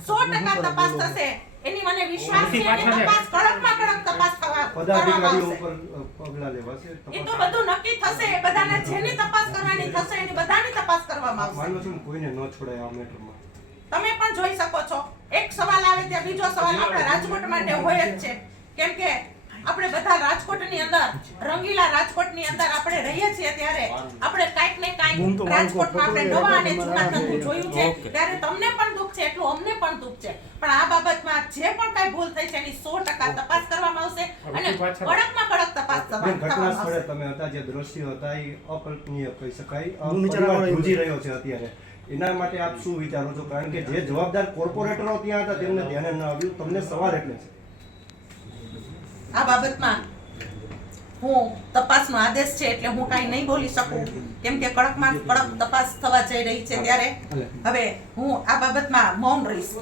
સો ટકા તપાસ થશે. એની મને વિશ્વાસ છે એની તપાસ કડકમાં કડક તપાસ થવા પદાધિકારીઓ ઉપર અ, લેવાશે એ તો બધું નક્કી થશે. એ બધાને જેની તપાસ કરવાની થશે એની બધાની તપાસ કરવામાં આવશે. માનો છું કોઈને ન છોડાય આ મેટરમાં. તમે પણ જોઈ શકો છો. એક સવાલ આવે ત્યાં બીજો સવાલ આપણા રાજકોટ માટે હોય જ છે. કેમ કે આપણે બધા રાજકોટની અંદર રંગીલા રાજકોટની અંદર આપણે રહીએ છીએ ત્યારે આપણે કંઈક ને કાંઈક રાજકોટમાં આપણે નવા અને જૂના તંતુ જોયું છે. ત્યારે તમને પણ દુઃખ છે એટલું અમને પણ દુઃખ છે પણ આ બાબતમાં જે પણ કાંઈ ભૂલ થઈ છે એની 100% તપાસ કરવામાં આવશે અને કડકમાં કડક તપાસ કરવામાં બેન, ઘટના સ્થળે આવશે. તમે હતા જે દ્રશ્યો હતા એ અકલ્પનીય કહી શકાય. વાળો રહ્યો છે અત્યારે. એના માટે આપ શું વિચારો છો? કારણ કે જે જવાબદાર કોર્પોરેટરો ત્યાં હતા તેમને ધ્યાને ન આવ્યું. તમને સવાલ એટલે છે. આ બાબતમાં હું તપાસનો આદેશ છે એટલે હું કાંઈ નહીં બોલી શકું. કેમ કે કડકમાં કડક તપાસ થવા જઈ રહી છે ત્યારે. હવે હું આ બાબતમાં મૌન રહીશ.